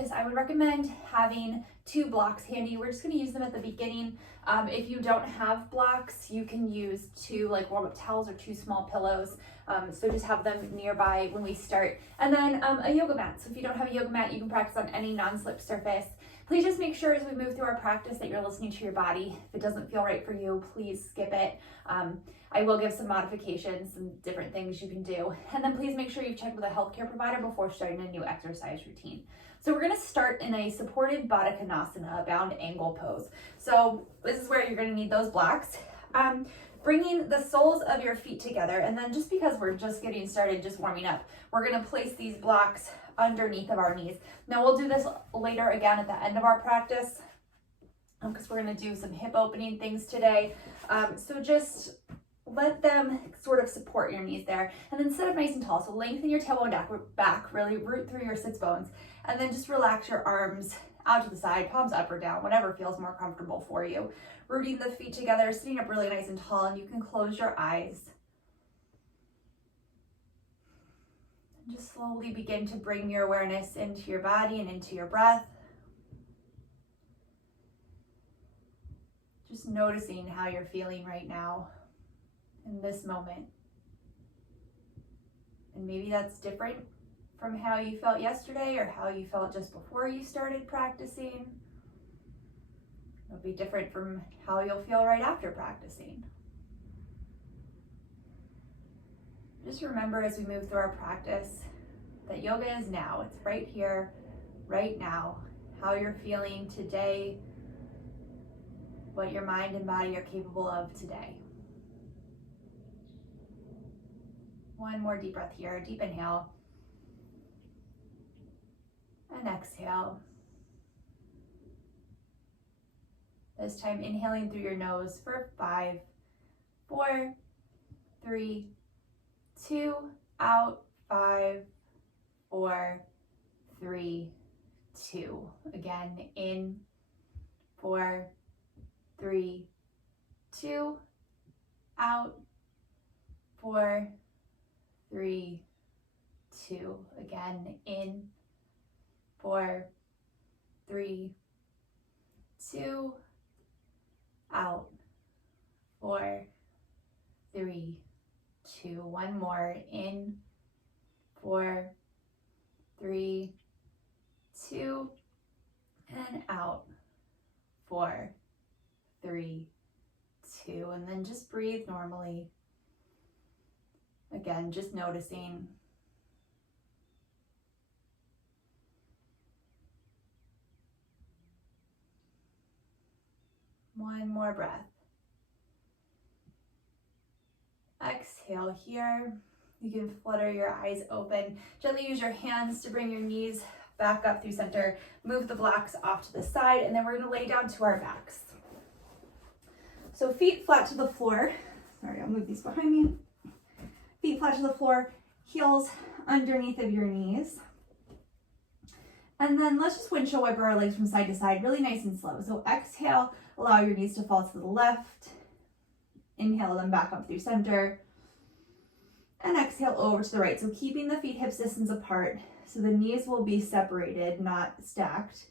practice, I would recommend having 2 blocks handy. We're just going to use them at the beginning. If you don't have blocks, you can use 2 like warm-up towels or 2 small pillows. So just have them nearby when we start. And then a yoga mat. So if you don't have a yoga mat, you can practice on any non-slip surface. Please just make sure as we move through our practice that you're listening to your body. If it doesn't feel right for you, please skip it. I will give some modifications and different things you can do. And then please make sure you've checked with a healthcare provider before starting a new exercise routine. So we're gonna start in a supported Baddha Konasana, a bound angle pose. So this is where you're gonna need those blocks. Bringing the soles of your feet together, and then just because we're just getting started, just warming up, we're gonna place these blocks underneath of our knees. Now we'll do this later again at the end of our practice because we're gonna do some hip opening things today. So just let them sort of support your knees there, and then sit up nice and tall. So lengthen your tailbone back, really root through your sits bones, and then just relax your arms out to the side, palms up or down, whatever feels more comfortable for you. Rooting the feet together, sitting up really nice and tall, and you can close your eyes. And just slowly begin to bring your awareness into your body and into your breath. Just noticing how you're feeling right now in this moment. And maybe that's different from how you felt yesterday or how you felt just before you started practicing. It'll be different from how you'll feel right after practicing. Just remember as we move through our practice that yoga is now. It's right here, right now. How you're feeling today, what your mind and body are capable of today. One more deep breath here. Deep inhale. And exhale. This time inhaling through your nose for 5, 4, 3, 2, out, 5, 4, 3, 2. Again, in, 4, 3, 2, out, 4, 3, 2. Again, in, 4, 3, 2, out, 4, 3, 2. One more, in, 4, 3, 2, and out, 4, 3, 2. And then just breathe normally. Again, just noticing. One more breath. Exhale here. You can flutter your eyes open. Gently use your hands to bring your knees back up through center. Move the blocks off to the side, and then we're gonna lay down to our backs. So feet flat to the floor. Sorry, I'll move these behind me. Feet flat to the floor, heels underneath of your knees. And then let's just windshield wiper our legs from side to side, really nice and slow. So exhale, allow your knees to fall to the left. Inhale them back up through center. And exhale over to the right. So keeping the feet hip distance apart. So the knees will be separated, not stacked.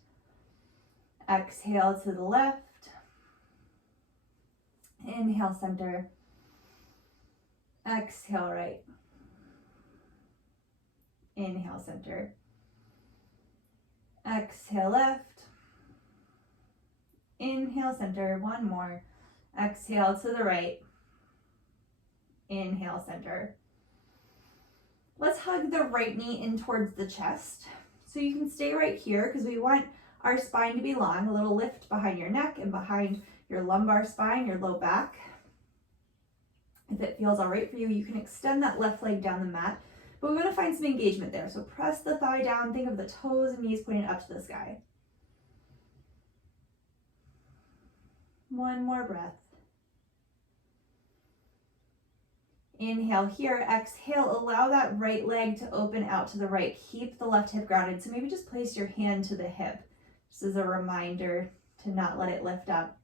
Exhale to the left. Inhale center. Exhale right. Inhale center. Exhale left. Inhale center. One more. Exhale to the right. Inhale center. Let's hug the right knee in towards the chest. So you can stay right here because we want our spine to be long. A little lift behind your neck and behind your lumbar spine, your low back. If it feels all right for you, you can extend that left leg down the mat, but we want to find some engagement there. So press the thigh down, think of the toes and knees pointing up to the sky. One more breath. Inhale here, exhale, allow that right leg to open out to the right. Keep the left hip grounded. So maybe just place your hand to the hip, just as a reminder to not let it lift up.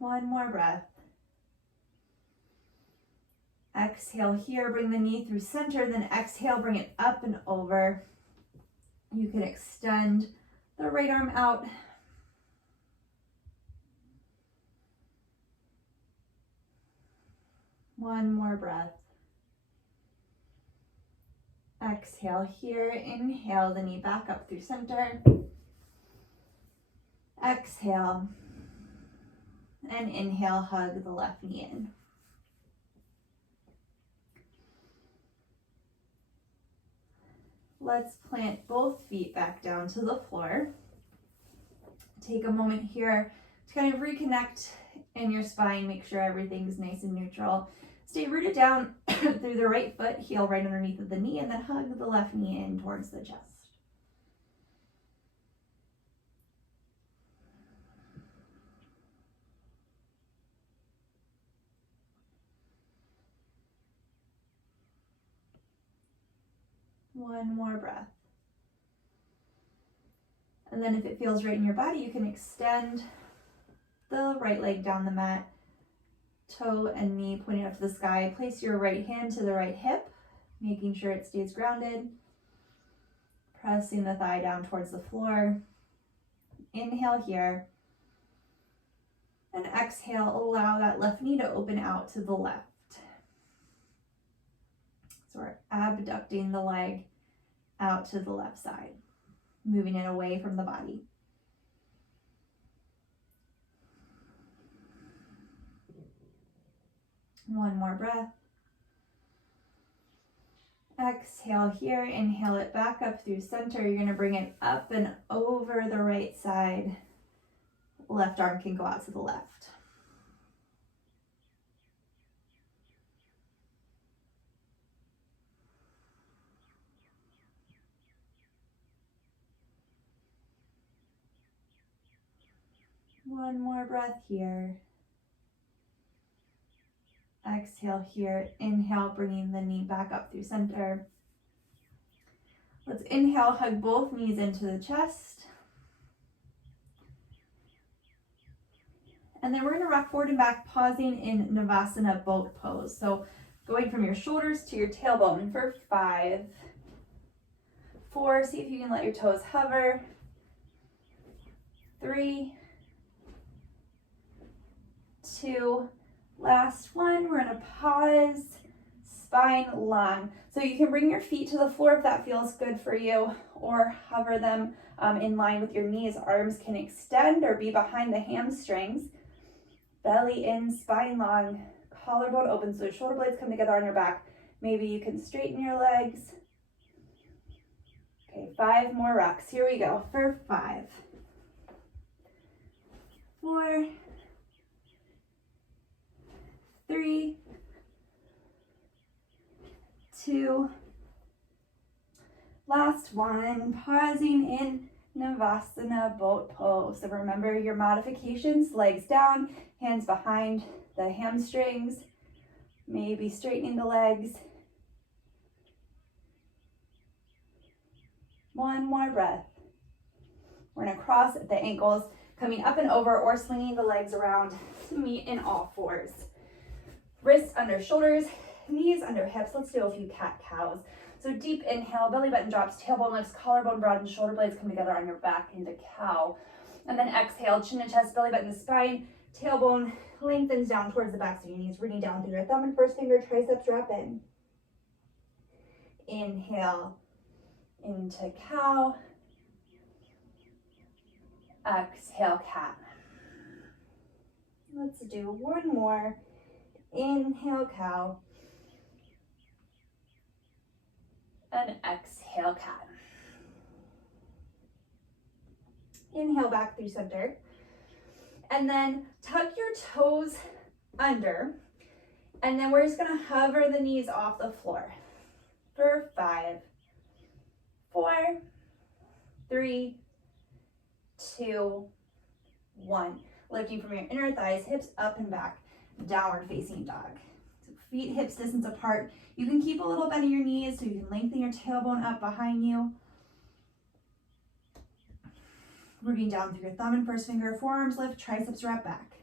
One more breath. Exhale here, bring the knee through center, then exhale, bring it up and over. You can extend the right arm out. One more breath. Exhale here, inhale the knee back up through center. Exhale, and inhale, hug the left knee in. Let's plant both feet back down to the floor. Take a moment here to kind of reconnect in your spine, make sure everything's nice and neutral. Stay rooted down through the right foot, heel right underneath of the knee, and then hug the left knee in towards the chest. One more breath. And then if it feels right in your body, you can extend the right leg down the mat, toe and knee pointing up to the sky. Place your right hand to the right hip, making sure it stays grounded. Pressing the thigh down towards the floor. Inhale here. And exhale, allow that left knee to open out to the left. So we're abducting the leg out to the left side, moving it away from the body. One more breath. Exhale here, inhale it back up through center. You're going to bring it up and over the right side. Left arm can go out to the left. One more breath here. Exhale here, inhale, bringing the knee back up through center. Let's inhale, hug both knees into the chest. And then we're gonna rock forward and back, pausing in Melasana boat pose. So going from your shoulders to your tailbone for 5, 4, see if you can let your toes hover. 3, 2, last one. We're gonna pause, spine long. So you can bring your feet to the floor if that feels good for you, or hover them in line with your knees. Arms can extend or be behind the hamstrings. Belly in, spine long, collarbone open, so shoulder blades come together on your back. Maybe you can straighten your legs. Okay, 5 more rocks. Here we go for 5, 4, 3, 2, last one. Pausing in Melasana boat pose. So remember your modifications: legs down, hands behind the hamstrings, maybe straightening the legs. One more breath. We're gonna cross the ankles, coming up and over or swinging the legs around to meet in all fours. Wrists under shoulders, knees under hips. Let's do a few cat-cows. So deep inhale, belly button drops, tailbone lifts, collarbone broadens, shoulder blades come together on your back into cow. And then exhale, chin to chest, belly button to spine, tailbone lengthens down towards the backs of your knees, rooting down through your thumb and first finger, triceps wrap in. Inhale into cow. Exhale, cat. Let's do one more. Inhale, cow. And exhale, cat. Inhale back through center. And then tuck your toes under. And then we're just gonna hover the knees off the floor for 5, 4, 3, 2, 1. Lifting from your inner thighs, hips up and back, downward facing dog. So feet hips distance apart. You can keep a little bend in your knees so you can lengthen your tailbone up behind you. Rooting down through your thumb and first finger, forearms lift, triceps wrap back.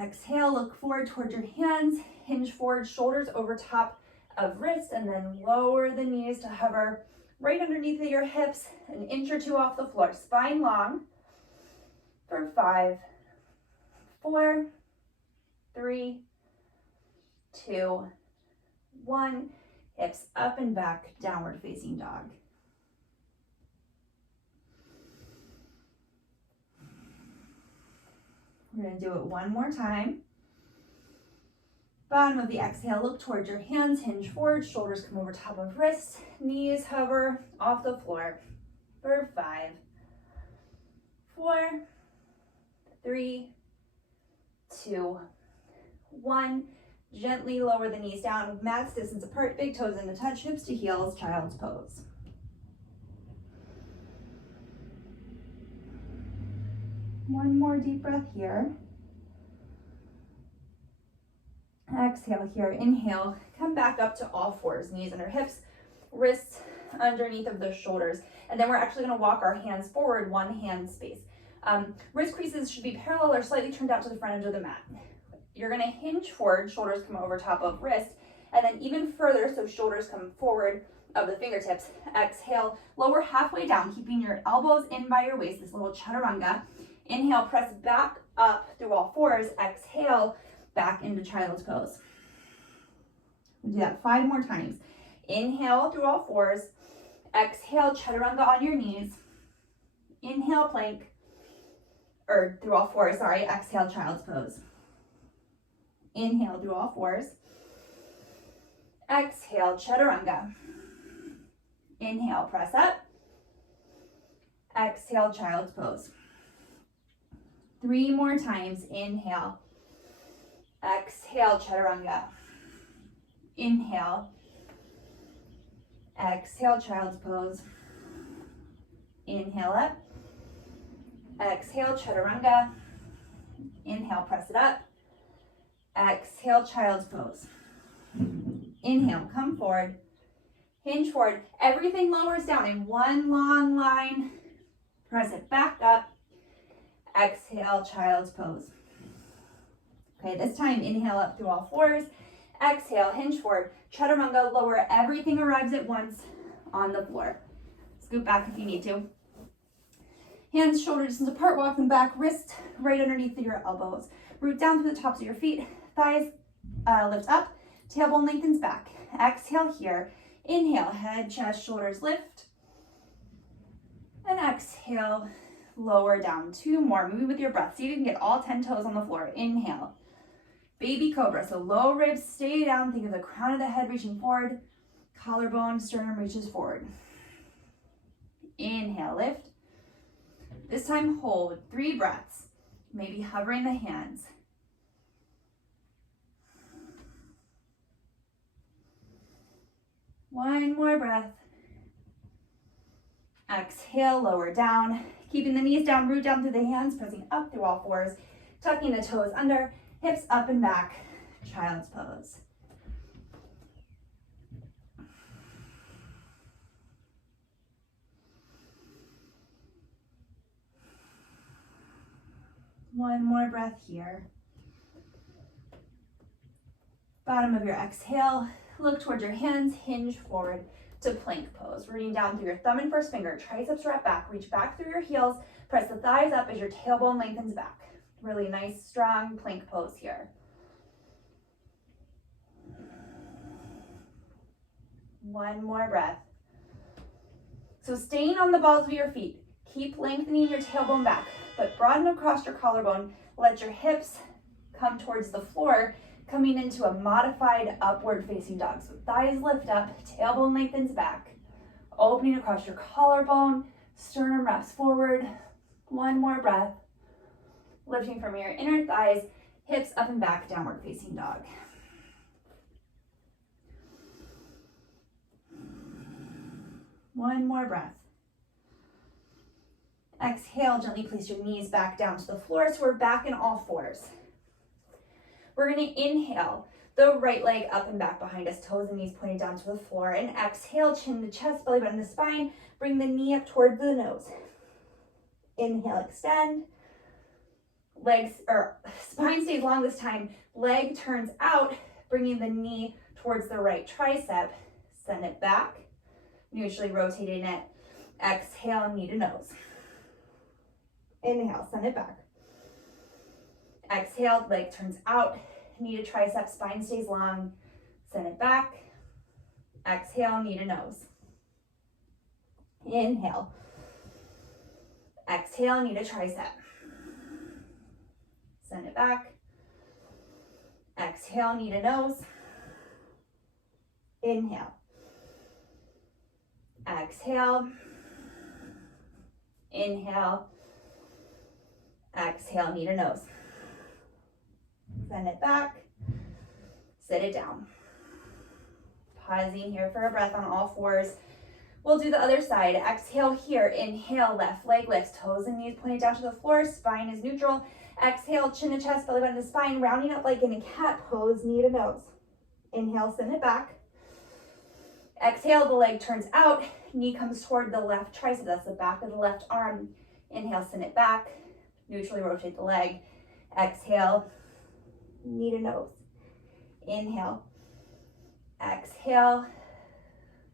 Exhale, look forward towards your hands, hinge forward, shoulders over top of wrist, and then lower the knees to hover right underneath your hips, an inch or two off the floor. Spine long for 5, 4, 3, 2, 1. Hips up and back, downward facing dog. We're going to do it one more time. Bottom of the exhale, look towards your hands, hinge forward, shoulders come over top of wrists, knees hover off the floor for 5, 4, 3, 2, 1. Gently lower the knees down, max distance apart, big toes into touch, hips to heels, child's pose. One more deep breath here. Exhale here, inhale, come back up to all fours, knees under hips, wrists underneath of the shoulders. And then we're actually gonna walk our hands forward, one hand space. Wrist creases should be parallel or slightly turned out to the front edge of the mat. You're gonna hinge forward, shoulders come over top of wrist, and then even further, so shoulders come forward of the fingertips. Exhale, lower halfway down, keeping your elbows in by your waist, this little chaturanga. Inhale, press back up through all fours. Exhale, back into child's pose. We'll do that 5 more times. Inhale through all fours. Exhale, chaturanga on your knees. Inhale, plank, or through all fours, sorry. Exhale, child's pose. Inhale through all fours. Exhale, chaturanga. Inhale, press up. Exhale, child's pose. 3 more times. Inhale. Exhale, chaturanga. Inhale. Exhale, child's pose. Inhale up. Exhale, chaturanga. Inhale, press it up. Exhale, child's pose. Inhale, come forward. Hinge forward. Everything lowers down in one long line. Press it back up. Exhale, child's pose. Okay, this time inhale up through all fours. Exhale, hinge forward. Chaturanga, lower. Everything arrives at once on the floor. Scoot back if you need to. Hands shoulder distance apart, walk them back. Wrist right underneath your elbows. Root down through the tops of your feet. Thighs lift up. Tailbone lengthens back. Exhale here. Inhale, head, chest, shoulders lift. And exhale, lower down. 2 more. Move with your breath. See if you can get all 10 toes on the floor. Inhale. Baby cobra. So low ribs stay down. Think of the crown of the head reaching forward. Collarbone, sternum reaches forward. Inhale, lift. This time hold. 3 breaths. Maybe hovering the hands. One more breath. Exhale, lower down. Keeping the knees down, root down through the hands, pressing up through all fours. Tucking the toes under, hips up and back, child's pose. One more breath here. Bottom of your exhale, look towards your hands, hinge forward to plank pose. Rooting down through your thumb and first finger, triceps wrap back, reach back through your heels, press the thighs up as your tailbone lengthens back. Really nice, strong plank pose here. One more breath. So staying on the balls of your feet, keep lengthening your tailbone back, but broaden across your collarbone. Let your hips come towards the floor, coming into a modified upward facing dog. So thighs lift up, tailbone lengthens back, opening across your collarbone, sternum wraps forward. One more breath. Lifting from your inner thighs, hips up and back, downward facing dog. One more breath. Exhale, gently place your knees back down to the floor, so we're back in all fours. We're gonna inhale the right leg up and back behind us, toes and knees pointed down to the floor, and exhale, chin to chest, belly button to spine, bring the knee up towards the nose. Inhale, extend. Legs, or spine stays long this time, leg turns out, bringing the knee towards the right tricep, send it back, neutrally rotating it. Exhale, knee to nose. Inhale, send it back. Exhale, leg turns out, knee to tricep, spine stays long, send it back. Exhale, knee to nose. Inhale. Exhale, knee to tricep. Send it back. Exhale, knee to nose. Inhale. Exhale. Inhale. Exhale, knee to nose. Send it back. Sit it down. Pausing here for a breath on all fours. We'll do the other side. Exhale here. Inhale, left leg lifts. Toes and knees pointed down to the floor. Spine is neutral. Exhale, chin to chest, belly button to spine. Rounding up like in a cat pose, knee to nose. Inhale, send it back. Exhale, the leg turns out. Knee comes toward the left tricep. That's the back of the left arm. Inhale, send it back. Neutrally rotate the leg. Exhale, knee to nose. Inhale. Exhale,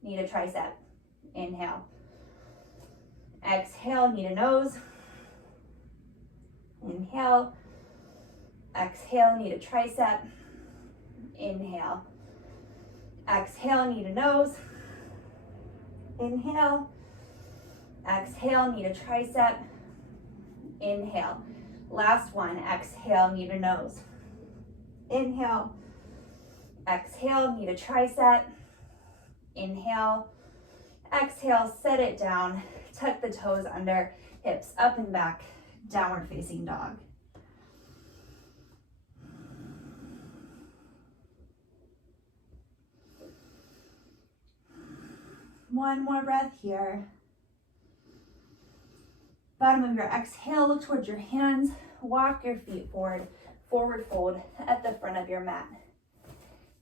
knee to tricep. Inhale. Exhale, knee to nose. Inhale. Exhale, knee to tricep. Inhale. Exhale, knee to nose. Inhale. Exhale, knee to tricep. Inhale. Last one. Exhale, knee to nose. Inhale. Exhale, knee to tricep. Inhale. Exhale, set it down. Tuck the toes under, hips up and back, downward facing dog. One more breath here. Bottom of your exhale, look towards your hands. Walk your feet forward, forward fold at the front of your mat.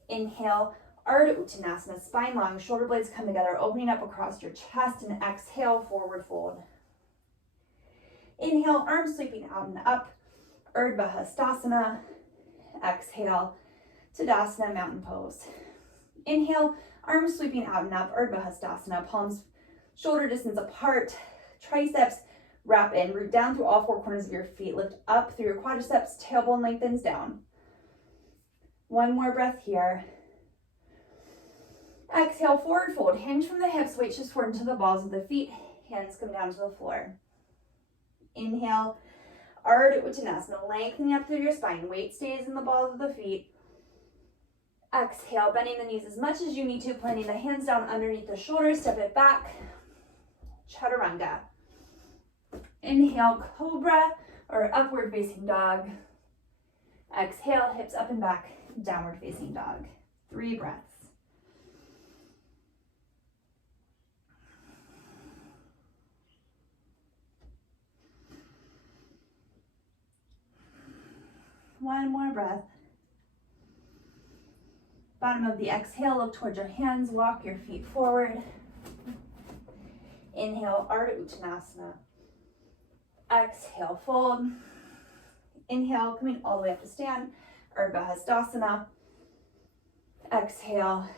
Inhale, Ardha Uttanasana, spine long, shoulder blades come together, opening up across your chest, and exhale, forward fold. Inhale, arms sweeping out and up, Urdhva Hastasana. Exhale, Tadasana, mountain pose. Inhale, arms sweeping out and up, Urdhva Hastasana, palms shoulder distance apart, triceps wrap in, root down through all four corners of your feet, lift up through your quadriceps, tailbone lengthens down. One more breath here. Exhale, forward fold, hinge from the hips, weight shifts forward into the balls of the feet, hands come down to the floor. Inhale, Ardha Uttanasana, lengthening up through your spine, weight stays in the balls of the feet. Exhale, bending the knees as much as you need to, planting the hands down underneath the shoulders, step it back, Chaturanga. Inhale, Cobra or upward facing dog. Exhale, hips up and back, downward facing dog. 3 breaths. One more breath. Bottom of the exhale, look towards your hands, walk your feet forward. Inhale, Ardha Uttanasana. Exhale, fold. Inhale, coming all the way up to stand, Urdhva Hastasana. Exhale,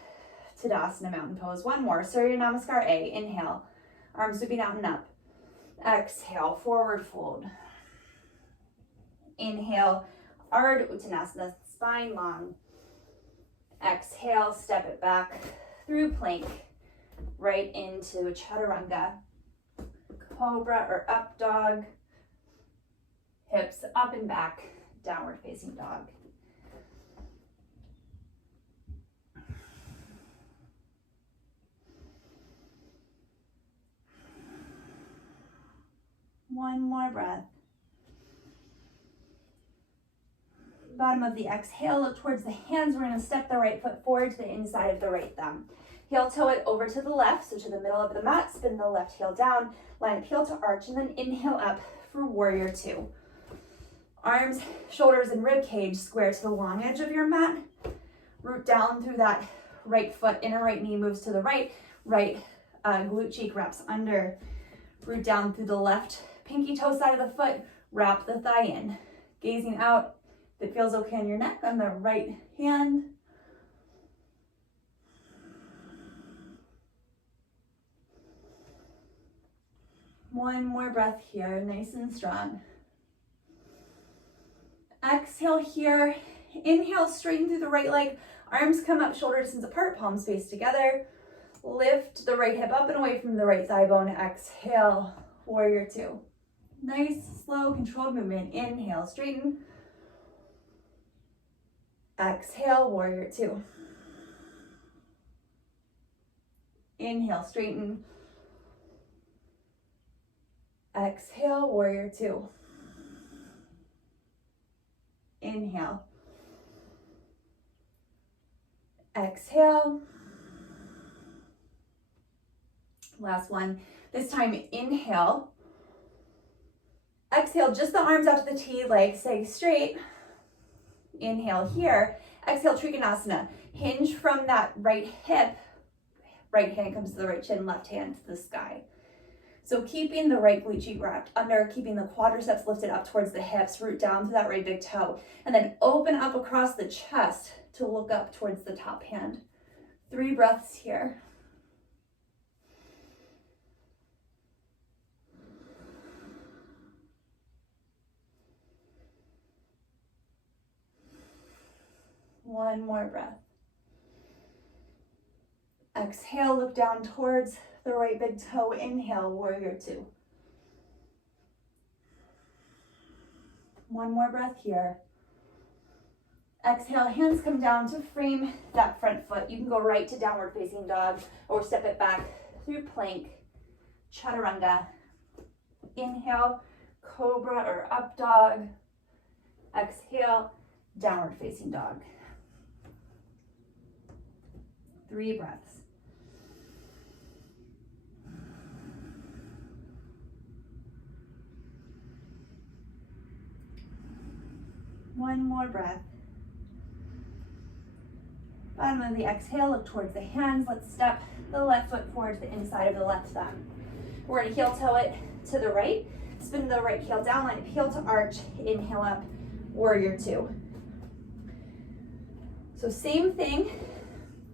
Tadasana, mountain pose. One more, Surya Namaskar A. Inhale, arms sweeping out and up. Exhale, forward fold. Inhale, Ardha Uttanasana, spine long. Exhale, step it back through plank, right into Chaturanga. Cobra or up dog. Hips up and back, downward facing dog. One more breath. Bottom of the exhale, look towards the hands. We're going to step the right foot forward to the inside of the right thumb. Heel toe it over to the left, so to the middle of the mat, spin the left heel down, line up heel to arch, and then inhale up for warrior 2. Arms, shoulders, and rib cage square to the long edge of your mat. Root down through that right foot, inner right knee moves to the right, glute cheek wraps under. Root down through the left pinky toe side of the foot, wrap the thigh in. Gazing out, if it feels okay on your neck, on the right hand. One more breath here, nice and strong. Exhale here. Inhale, straighten through the right leg. Arms come up, shoulder distance apart, palms face together. Lift the right hip up and away from the right thigh bone. Exhale, warrior two. Nice, slow, controlled movement. Inhale, straighten. Exhale, warrior two. Inhale, straighten. Exhale, warrior two. Inhale. Exhale. Last one. This time, inhale. Exhale, just the arms out to the T, legs stay straight. Inhale here. Exhale, Trikonasana. Hinge from that right hip. Right hand comes to the right chin, left hand to the sky. So keeping the right glute cheek wrapped under, keeping the quadriceps lifted up towards the hips, root down to that right big toe, and then open up across the chest to look up towards the top hand. 3 breaths here. One more breath. Exhale, look down towards the right big toe. Inhale, warrior two. One more breath here. Exhale, hands come down to frame that front foot. You can go right to downward facing dog or step it back through plank, chaturanga. Inhale, cobra or up dog. Exhale, downward facing dog. 3 breaths. One more breath. Bottom of the exhale, look towards the hands. Let's step the left foot forward to the inside of the left thumb. We're going to heel toe it to the right. Spin the right heel down, line up heel to arch. Inhale up, warrior two. So same thing.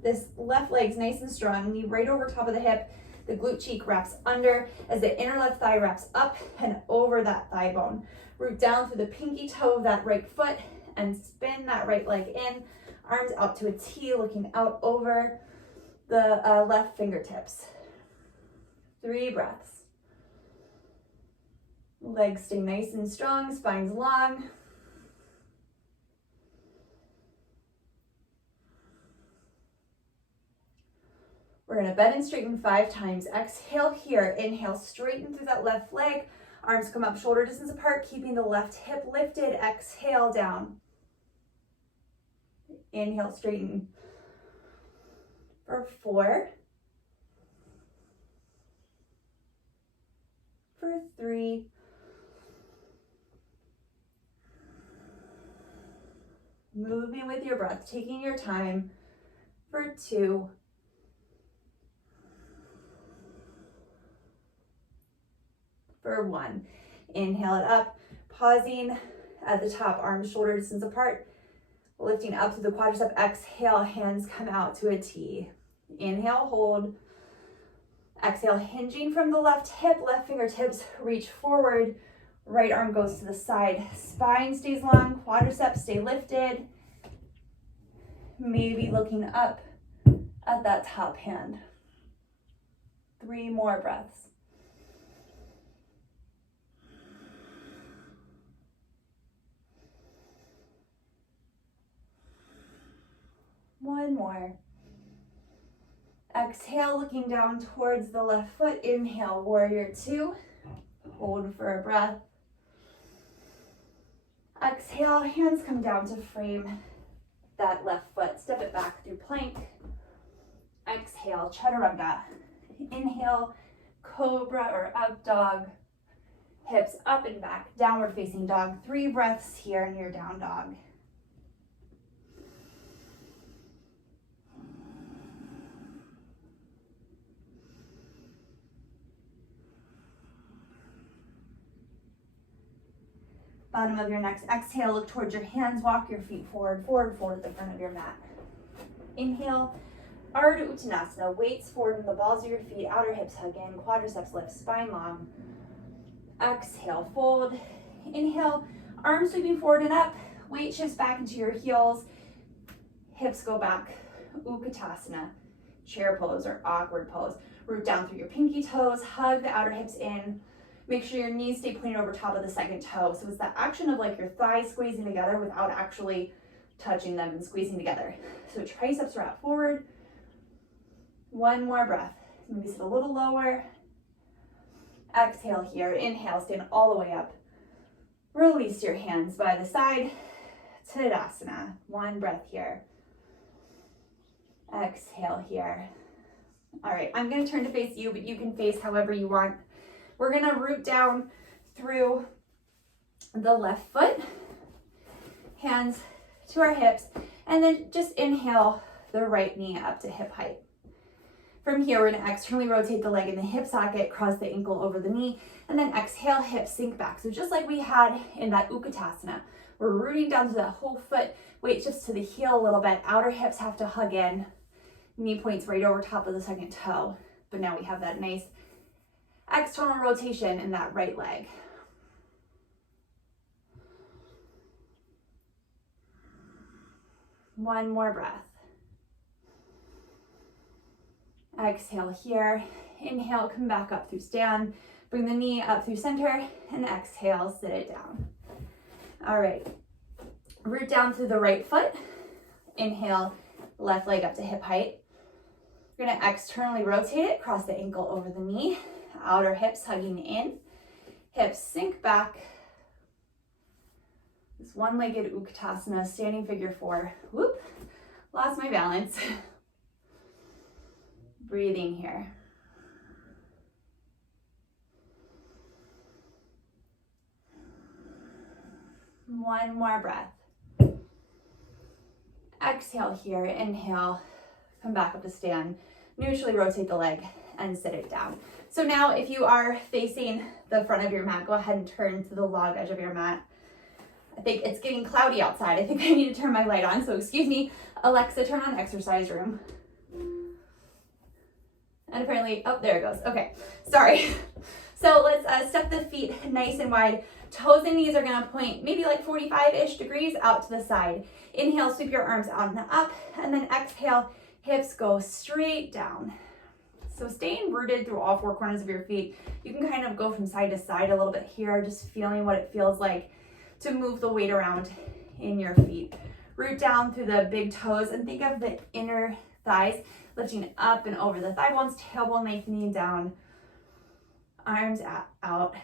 This left leg's nice and strong. Knee right over top of the hip. The glute cheek wraps under as the inner left thigh wraps up and over that thigh bone. Root down through the pinky toe of that right foot and spin that right leg in. Arms out to a T, looking out over the left fingertips. 3 breaths. Legs stay nice and strong, spine's long. We're gonna bend and straighten 5 times. Exhale here, inhale, straighten through that left leg. Arms come up, shoulder distance apart, keeping the left hip lifted. Exhale down. Inhale, straighten. For 4. For 3. Moving with your breath, taking your time. For 2. For 1. Inhale it up, pausing at the top, arms shoulder distance apart, lifting up through the quadricep. Exhale, hands come out to a T. Inhale, hold. Exhale, hinging from the left hip, left fingertips reach forward, right arm goes to the side. Spine stays long, quadriceps stay lifted. Maybe looking up at that top hand. 3 more breaths. One more. Exhale, looking down towards the left foot. Inhale, warrior two. Hold for a breath. Exhale, hands come down to frame that left foot. Step it back through plank. Exhale, chaturanga. Inhale, cobra or up dog. Hips up and back, downward facing dog. 3 breaths here in your down dog. Bottom of your next exhale, look towards your hands, walk your feet forward, forward at the front of your mat. Inhale, Ardha Uttanasana, weights forward in the balls of your feet, outer hips hug in, quadriceps lift, spine long. Exhale, fold. Inhale, arms sweeping forward and up. Weight shifts back into your heels. Hips go back. Utkatasana, chair pose or awkward pose. Root down through your pinky toes. Hug the outer hips in. Make sure your knees stay pointed over top of the second toe. So it's that action of like your thighs squeezing together without actually touching them and squeezing together. So triceps wrap forward. One more breath. Maybe sit a little lower. Exhale here. Inhale, stand all the way up. Release your hands by the side. Tadasana. One breath here. Exhale here. All right, I'm going to turn to face you, but you can face however you want. We're going to root down through the left foot, hands to our hips, and then just inhale the right knee up to hip height. From here, we're going to externally rotate the leg in the hip socket, cross the ankle over the knee, and then exhale, hips sink back. So just like we had in that Utkatasana, we're rooting down to that whole foot, weight shifts to the heel a little bit, outer hips have to hug in, knee points right over top of the second toe. But now we have that nice external rotation in that right leg. One more breath. Exhale here. Inhale, come back up through stand. Bring the knee up through center and exhale, sit it down. All right, root down through the right foot. Inhale, left leg up to hip height. You're gonna externally rotate it, cross the ankle over the knee, outer hips hugging in, hips sink back. This one-legged Utkatasana, standing figure four. Whoop, lost my balance. Breathing here. One more breath. Exhale here, inhale, come back up to stand. Neutrally rotate the leg and sit it down. So now if you are facing the front of your mat, go ahead and turn to the log edge of your mat. I think it's getting cloudy outside. I think I need to turn my light on, so excuse me. Alexa, turn on exercise room. And apparently, oh, there it goes. Okay, sorry. So let's step the feet nice and wide. Toes and knees are gonna point maybe like 45-ish degrees out to the side. Inhale, sweep your arms out and up, and then exhale, hips go straight down. So staying rooted through all four corners of your feet. You can kind of go from side to side a little bit here, just feeling what it feels like to move the weight around in your feet. Root down through the big toes and think of the inner thighs lifting up and over the thigh bones, tailbone lengthening down, arms out,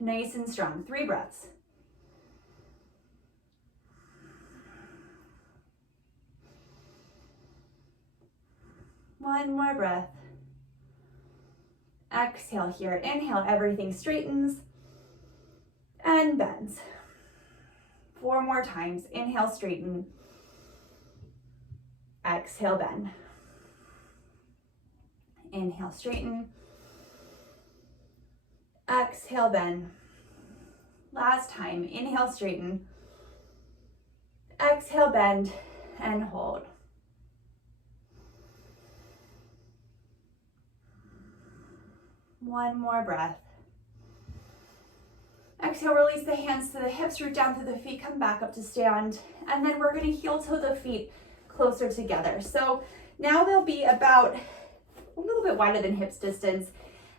nice and strong. 3 breaths. One more breath. Exhale here. Inhale, everything straightens and bends. 4 more times. Inhale, straighten. Exhale, bend. Inhale, straighten. Exhale, bend. Last time. Inhale, straighten. Exhale, bend, and hold. One more breath. Exhale, release the hands to the hips, root down through the feet, come back up to stand. And then we're gonna heel toe the feet closer together. So now they'll be about a little bit wider than hips distance.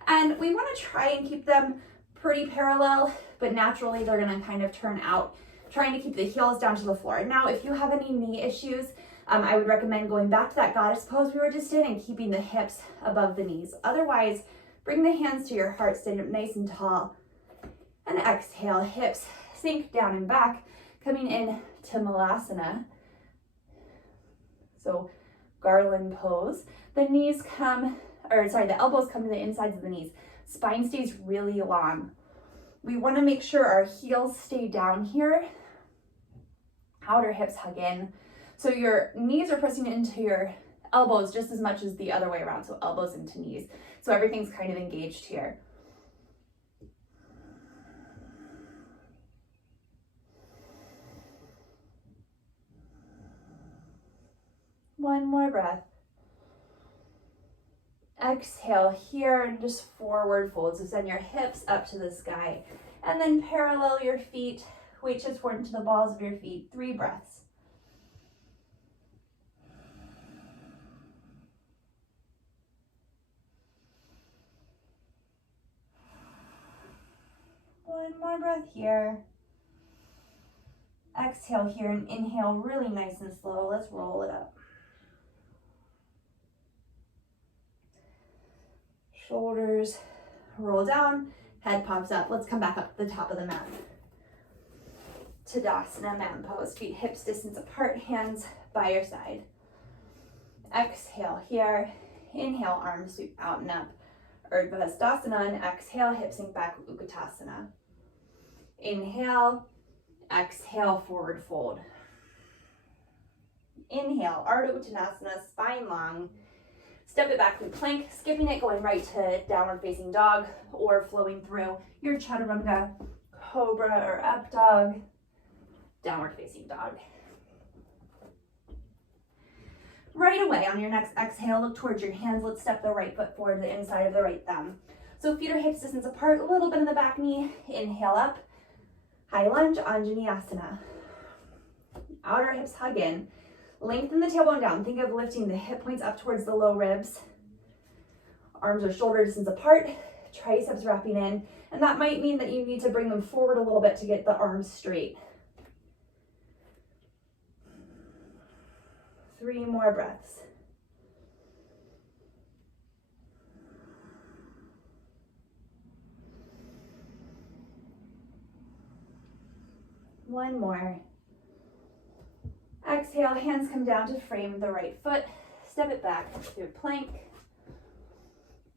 And we wanna try and keep them pretty parallel, but naturally they're gonna kind of turn out, trying to keep the heels down to the floor. Now, if you have any knee issues, I would recommend going back to that goddess pose we were just in and keeping the hips above the knees. Otherwise, bring the hands to your heart, stand up nice and tall. And exhale, hips sink down and back, coming in to Malasana. So garland pose. The elbows come to the insides of the knees. Spine stays really long. We want to make sure our heels stay down here. Outer hips hug in. So your knees are pressing into your elbows just as much as the other way around. So elbows into knees. So everything's kind of engaged here. One more breath. Exhale here and just forward fold. So send your hips up to the sky and then parallel your feet. Weight shifts forward into the balls of your feet. 3 breaths. One more breath here. Exhale here and inhale really nice and slow. Let's roll it up. Shoulders roll down, head pops up. Let's come back up to the top of the mat. Tadasana, mountain pose. Feet hips distance apart, hands by your side. Exhale here. Inhale, arms sweep out and up. Urdhva Hastasana, and exhale, hips sink back, Utkatasana. Inhale, exhale, forward fold. Inhale, Ardha Uttanasana, spine long. Step it back to plank, skipping it, going right to downward facing dog, or flowing through your chaturanga, cobra or up dog, downward facing dog. Right away on your next exhale, look towards your hands. Let's step the right foot forward to the inside of the right thumb. So feet are hips distance apart, a little bit in the back knee. Inhale up, high lunge, Anjaneyasana. Outer hips hug in. Lengthen the tailbone down. Think of lifting the hip points up towards the low ribs. Arms are shoulder distance apart, triceps wrapping in. And that might mean that you need to bring them forward a little bit to get the arms straight. 3 more breaths. One more. Exhale, hands come down to frame the right foot. Step it back through plank.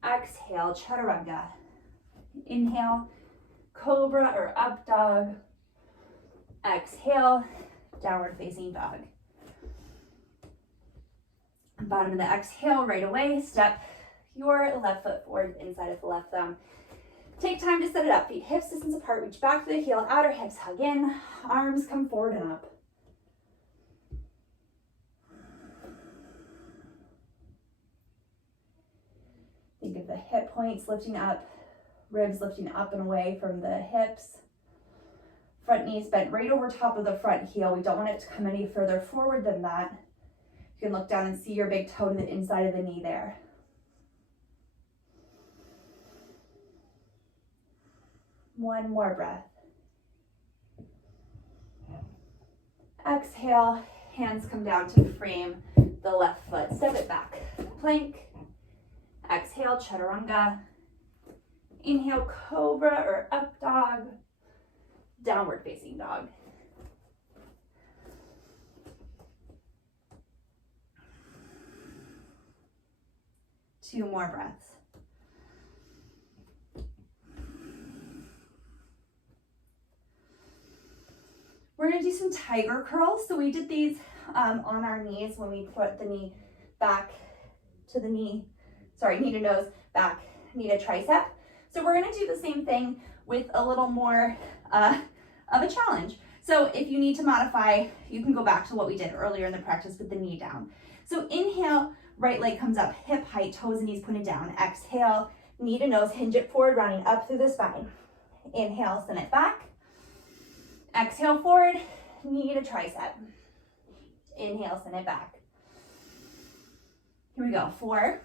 Exhale, chaturanga. Inhale, cobra or up dog. Exhale, downward facing dog. Bottom of the exhale, right away, step your left foot forward inside of the left thumb. Take time to set it up. Feet hips distance apart, reach back to the heel, outer hips hug in, arms come forward and up. Think of the hip points lifting up, ribs lifting up and away from the hips. Front knees bent right over top of the front heel. We don't want it to come any further forward than that. You can look down and see your big toe to the inside of the knee there. One more breath. Exhale, hands come down to frame the left foot. Step it back, plank. Exhale, chaturanga. Inhale, cobra or up dog. Downward facing dog. Two more breaths. We're gonna do some tiger curls. So we did these on our knees when we put the knee back to the knee, knee to nose, back, knee to tricep. So we're gonna do the same thing with a little more of a challenge. So if you need to modify, you can go back to what we did earlier in the practice with the knee down. So inhale, right leg comes up, hip height, toes and knees pointed down. Exhale, knee to nose, hinge it forward, rounding up through the spine. Inhale, send it back. Exhale, forward, knee to tricep. Inhale, send it back. Here we go, 4.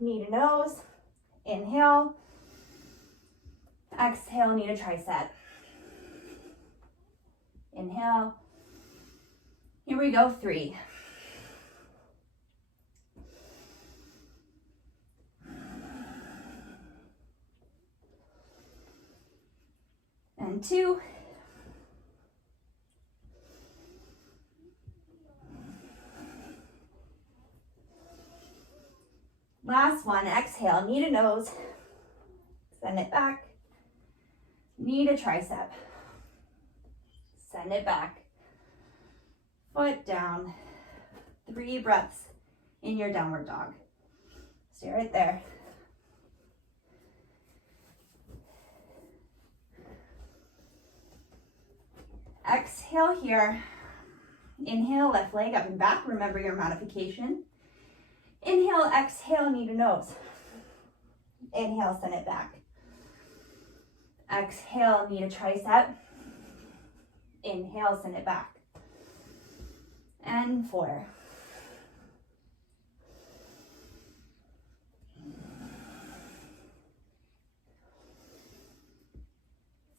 Knee to nose. Inhale. Exhale, knee to tricep. Inhale. Here we go, 3. And 2. Last one, exhale, knee to nose, send it back, knee to tricep, send it back, foot down, 3 breaths in your downward dog. Stay right there. Exhale here, inhale, left leg up and back, remember your modification. Inhale, exhale, knee to nose. Inhale, send it back. Exhale, knee to tricep. Inhale, send it back. And 4.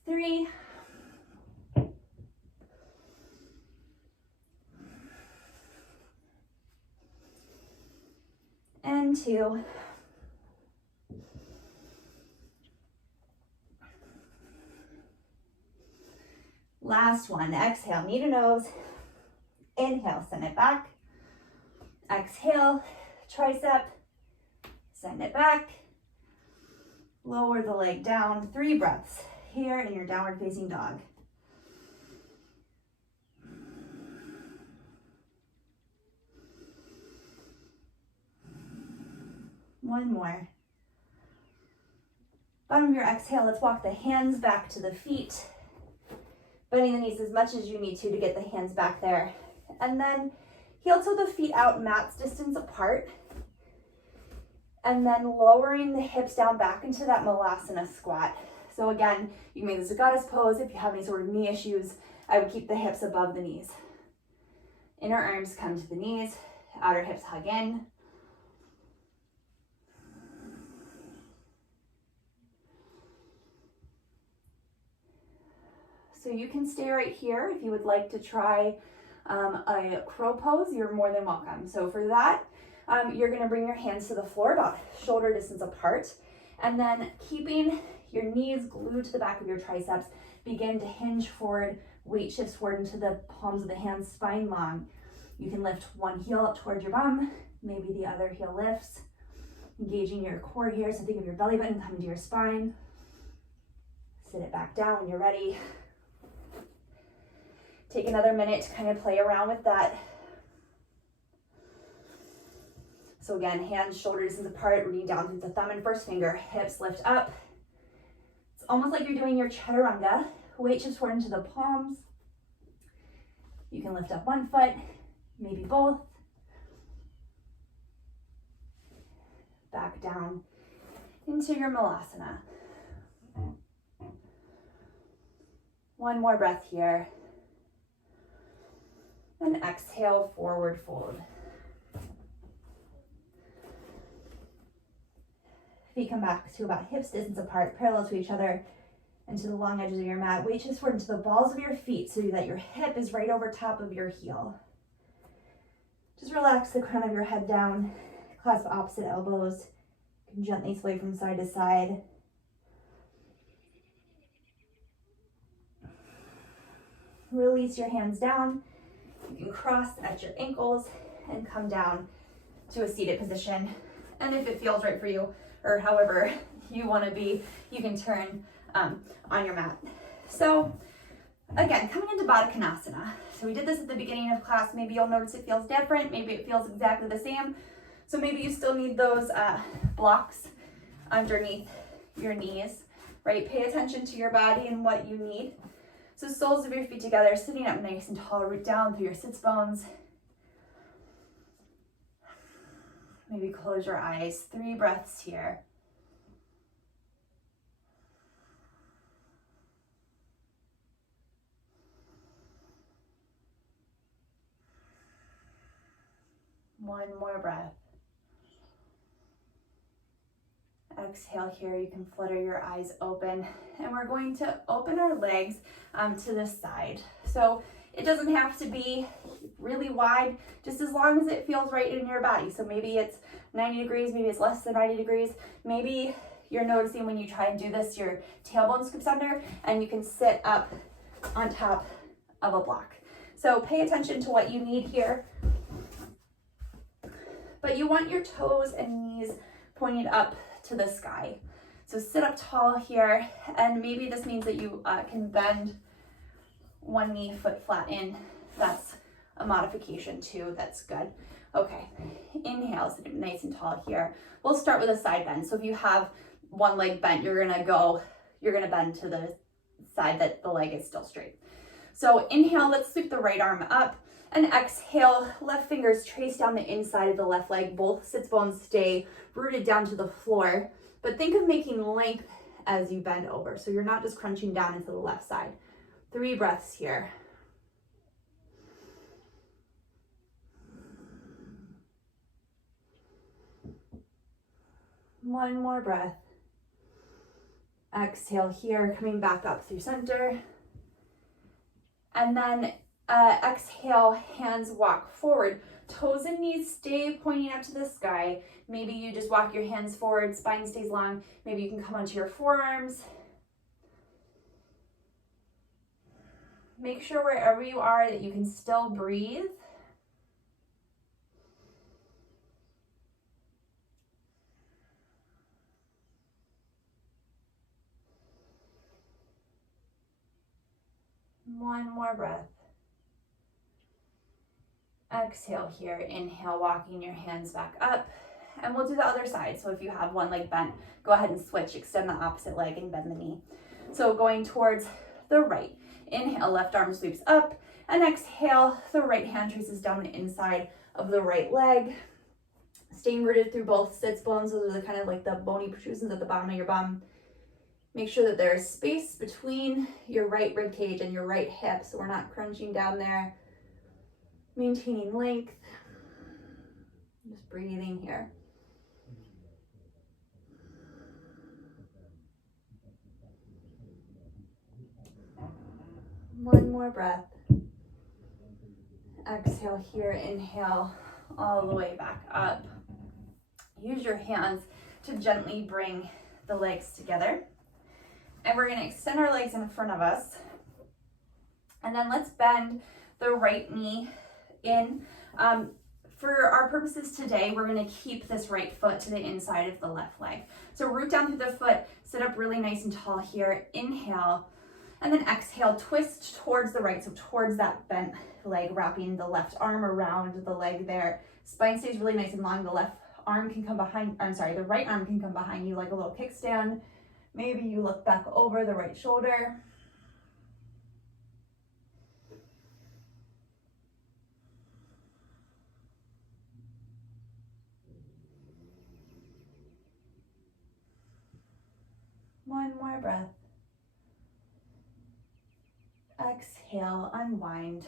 3. And 2. Last one. Exhale, knee to nose. Inhale, send it back. Exhale, tricep. Send it back. Lower the leg down. 3 breaths here in your downward facing dog. One more. Bottom of your exhale, let's walk the hands back to the feet. Bending the knees as much as you need to get the hands back there. And then heel toe the feet out, mat's distance apart. And then lowering the hips down back into that Melasana Squat. So again, you can make this a goddess pose. If you have any sort of knee issues, I would keep the hips above the knees. Inner arms come to the knees, outer hips hug in. So you can stay right here. If you would like to try a crow pose, you're more than welcome. So for that, you're gonna bring your hands to the floor about shoulder distance apart, and then keeping your knees glued to the back of your triceps, begin to hinge forward, weight shifts forward into the palms of the hands, spine long. You can lift one heel up towards your bum, maybe the other heel lifts, engaging your core here. So think of your belly button coming to your spine. Sit it back down when you're ready. Take another minute to kind of play around with that. So again, hands, shoulder distance apart, rooting down through the thumb and first finger, hips lift up. It's almost like you're doing your chaturanga. Weight shifts forward into the palms. You can lift up one foot, maybe both. Back down into your Malasana. One more breath here. And exhale, forward fold. Feet come back to about hips distance apart, parallel to each other, and to the long edges of your mat. Weight shifts forward into the balls of your feet so that your hip is right over top of your heel. Just relax the crown of your head down, clasp opposite elbows. You can gently sway from side to side. Release your hands down. You can cross at your ankles and come down to a seated position. And if it feels right for you, or however you want to be, you can turn on your mat. So again, coming into Baddha Konasana. So we did this at the beginning of class. Maybe you'll notice it feels different. Maybe it feels exactly the same. So maybe you still need those blocks underneath your knees, right? Pay attention to your body and what you need. So soles of your feet together, sitting up nice and tall, root down through your sits bones. Maybe close your eyes. 3 breaths here. One more breath. Exhale here, you can flutter your eyes open, and we're going to open our legs to the side. So it doesn't have to be really wide, just as long as it feels right in your body. So maybe it's 90 degrees, maybe it's less than 90 degrees. Maybe you're noticing when you try and do this, your tailbone scoops under and you can sit up on top of a block. So pay attention to what you need here. But you want your toes and knees pointed up to the sky. So sit up tall here, and maybe this means that you can bend one knee, foot flat in. That's a modification too, that's good. Okay, inhale, sit nice and tall here. We'll start with a side bend. So if you have one leg bent, you're gonna bend to the side that the leg is still straight. So inhale, let's sweep the right arm up And exhale, left fingers trace down the inside of the left leg. Both sits bones stay rooted down to the floor. But think of making length as you bend over. So you're not just crunching down into the left side. 3 breaths here. One more breath. Exhale here, coming back up through center. And then exhale, hands walk forward. Toes and knees stay pointing up to the sky. Maybe you just walk your hands forward, spine stays long. Maybe you can come onto your forearms. Make sure wherever you are that you can still breathe. One more breath. Exhale here, inhale, walking your hands back up. And we'll do the other side. So if you have one leg bent, go ahead and switch, extend the opposite leg and bend the knee. So going towards the right. Inhale, left arm sweeps up. And exhale, the right hand traces down the inside of the right leg. Staying rooted through both sits bones. Those are the kind of like the bony protrusions at the bottom of your bum. Make sure that there is space between your right rib cage and your right hip, so we're not crunching down there. Maintaining length. Just breathing here. One more breath. Exhale here, inhale all the way back up. Use your hands to gently bring the legs together. And we're going to extend our legs in front of us. And then let's bend the right knee in. For our purposes today, we're going to keep this right foot to the inside of the left leg. So root down through the foot, sit up really nice and tall here. Inhale, and then exhale, twist towards the right, so towards that bent leg, wrapping the left arm around the leg there. Spine stays really nice and long. The left arm can come behind, the right arm can come behind you like a little kickstand. Maybe you look back over the right shoulder. One more breath. Exhale, unwind.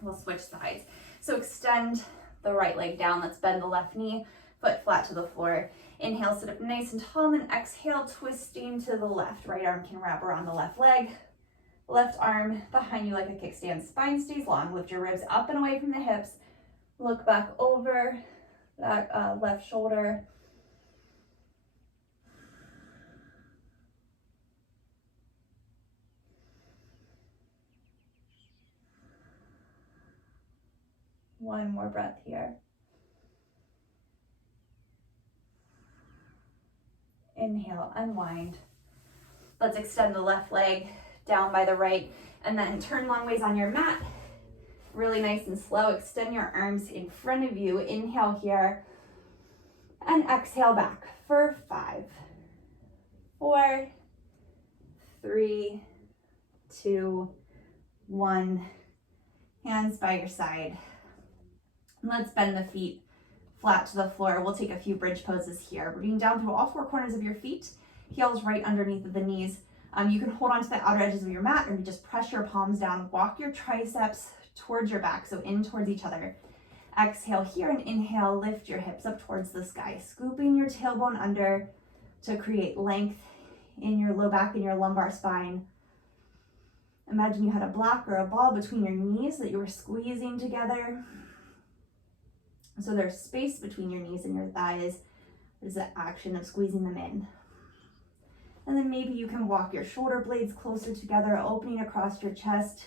We'll switch sides. So extend the right leg down. Let's bend the left knee, foot flat to the floor. Inhale, sit up nice and tall, and then exhale, twisting to the left. Right arm can wrap around the left leg. Left arm behind you like a kickstand. Spine stays long. Lift your ribs up and away from the hips. Look back over that left shoulder. One more breath here. Inhale, unwind. Let's extend the left leg down by the right and then turn long ways on your mat. Really nice and slow. Extend your arms in front of you. Inhale here and exhale back for 5, 4, 3, 2, 1. Hands by your side. Let's bend the feet flat to the floor. We'll take a few bridge poses here. Rooting down through all 4 corners of your feet, heels right underneath of the knees. You can hold on to the outer edges of your mat or just press your palms down. Walk your triceps towards your back, so in towards each other. Exhale here and inhale, lift your hips up towards the sky, scooping your tailbone under to create length in your low back and your lumbar spine. Imagine you had a block or a ball between your knees that you were squeezing together. So there's space between your knees and your thighs. There's the action of squeezing them in. And then maybe you can walk your shoulder blades closer together, opening across your chest.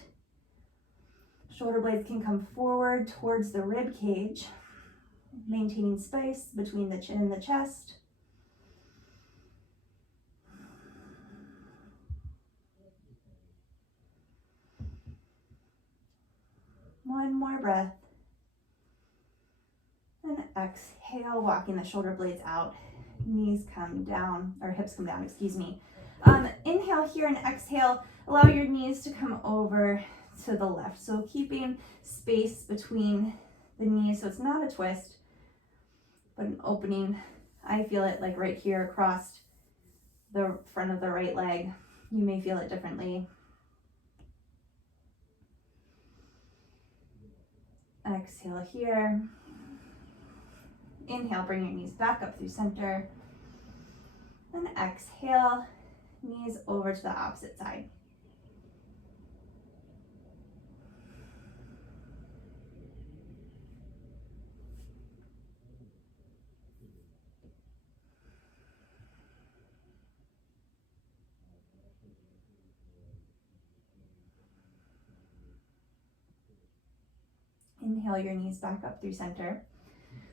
Shoulder blades can come forward towards the rib cage, maintaining space between the chin and the chest. One more breath. And exhale, walking the shoulder blades out. Knees come down, or hips come down, excuse me. Inhale here and exhale. Allow your knees to come over to the left. So keeping space between the knees, so it's not a twist, but an opening. I feel it like right here across the front of the right leg. You may feel it differently. Exhale here. Inhale, bring your knees back up through center. And exhale, knees over to the opposite side. Inhale your knees back up through center.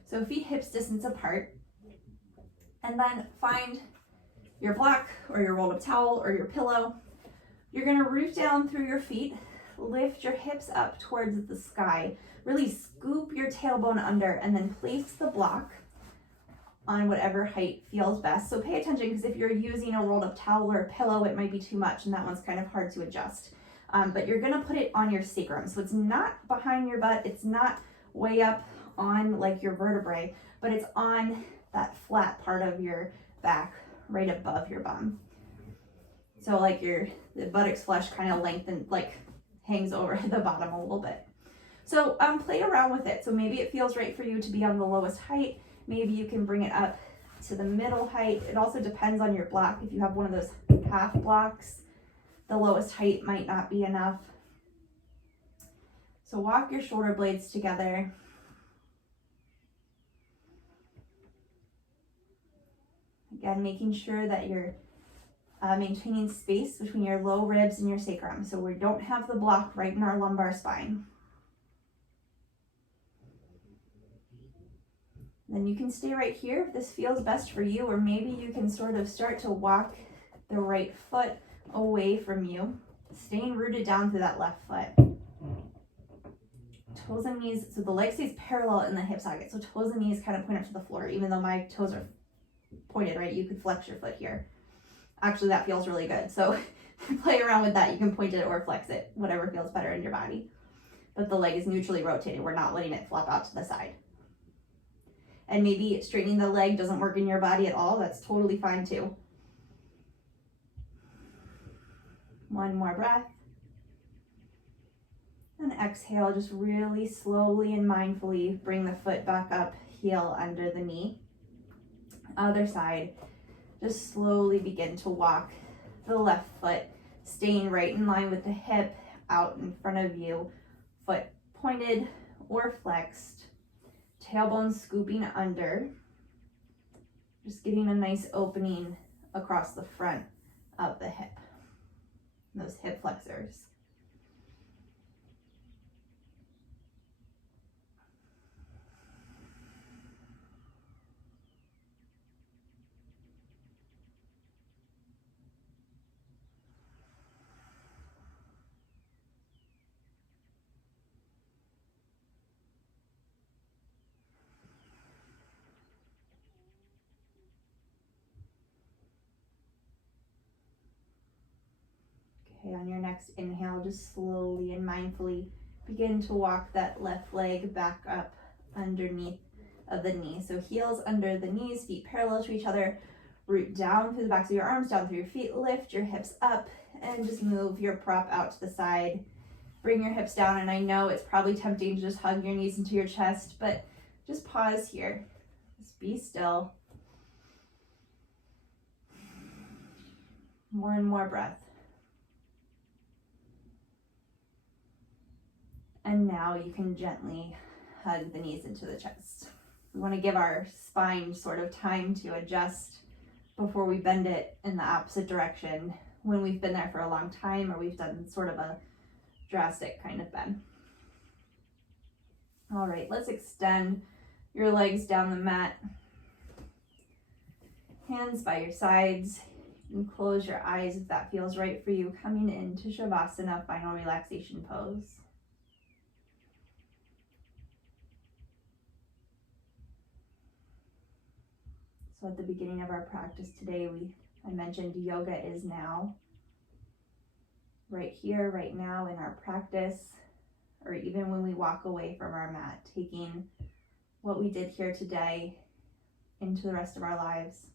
So feet hips distance apart. And then find your block or your rolled up towel or your pillow. You're gonna root down through your feet, lift your hips up towards the sky. Really scoop your tailbone under and then place the block on whatever height feels best. So pay attention, because if you're using a rolled up towel or a pillow, it might be too much and that one's kind of hard to adjust. But you're gonna put it on your sacrum. So it's not behind your butt, it's not way up on like your vertebrae, but it's on that flat part of your back right above your bum. So like the buttocks flesh kind of lengthened, like hangs over the bottom a little bit. So play around with it. So maybe it feels right for you to be on the lowest height. Maybe you can bring it up to the middle height. It also depends on your block. If you have one of those half blocks, the lowest height might not be enough. So walk your shoulder blades together. Again, making sure that you're maintaining space between your low ribs and your sacrum. So we don't have the block right in our lumbar spine. Then you can stay right here if this feels best for you, or maybe you can sort of start to walk the right foot away from you, staying rooted down through that left foot. Toes and knees, so the leg stays parallel in the hip socket. So toes and knees kind of point up to the floor, even though my toes are pointed, right? You could flex your foot here. Actually, that feels really good. So play around with that. You can point it or flex it, whatever feels better in your body. But the leg is neutrally rotated. We're not letting it flop out to the side. And maybe straightening the leg doesn't work in your body at all. That's totally fine too. One more breath. And exhale, just really slowly and mindfully bring the foot back up, heel under the knee. Other side, just slowly begin to walk the left foot, staying right in line with the hip, out in front of you, foot pointed or flexed, tailbone scooping under, just getting a nice opening across the front of the hip, those hip flexors. Okay, on your next inhale, just slowly and mindfully begin to walk that left leg back up underneath of the knee. So heels under the knees, feet parallel to each other, root down through the backs of your arms, down through your feet, lift your hips up, and just move your prop out to the side. Bring your hips down, and I know it's probably tempting to just hug your knees into your chest, but just pause here. Just be still. One more breath. And now you can gently hug the knees into the chest. We want to give our spine sort of time to adjust before we bend it in the opposite direction when we've been there for a long time or we've done sort of a drastic kind of bend. All right, let's extend your legs down the mat. Hands by your sides. You can close your eyes if that feels right for you. Coming into Shavasana, final relaxation pose. So at the beginning of our practice today, I mentioned yoga is now. right here, right now in our practice, or even when we walk away from our mat, taking what we did here today into the rest of our lives.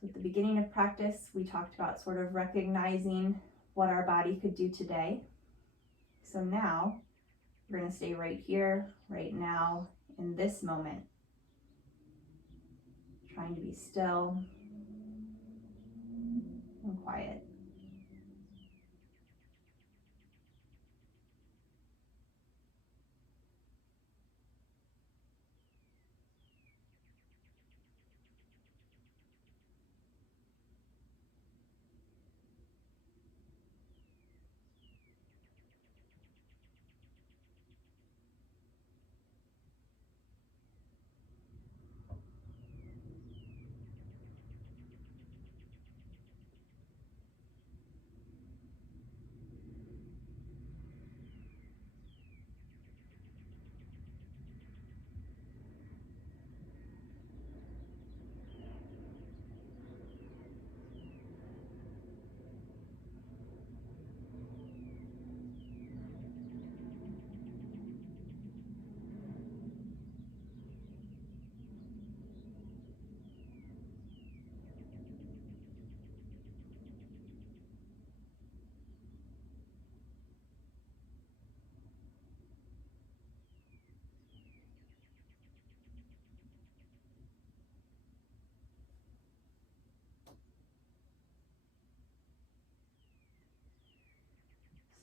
So at the beginning of practice, we talked about sort of recognizing what our body could do today. So now we're going to stay right here, right now, in this moment, trying to be still and quiet.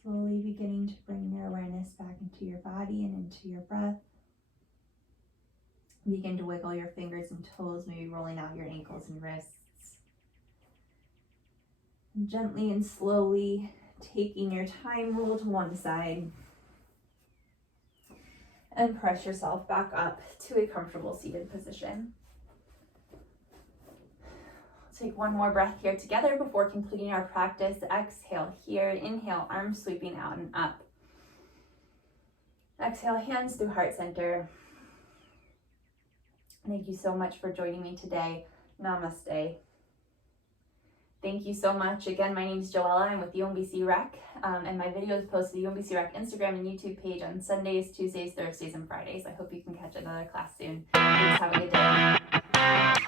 Slowly beginning to bring your awareness back into your body and into your breath. Begin to wiggle your fingers and toes, maybe rolling out your ankles and wrists. And gently and slowly taking your time, roll to one side. And press yourself back up to a comfortable seated position. Take one more breath here together before completing our practice. Exhale here, inhale, arms sweeping out and up. Exhale, hands through heart center. Thank you so much for joining me today. Namaste. Thank you so much. Again, my name is Joella. I'm with the UMBC Rec, and my videos post to the UMBC Rec Instagram and YouTube page on Sundays, Tuesdays, Thursdays, and Fridays. I hope you can catch another class soon. Please have a good day.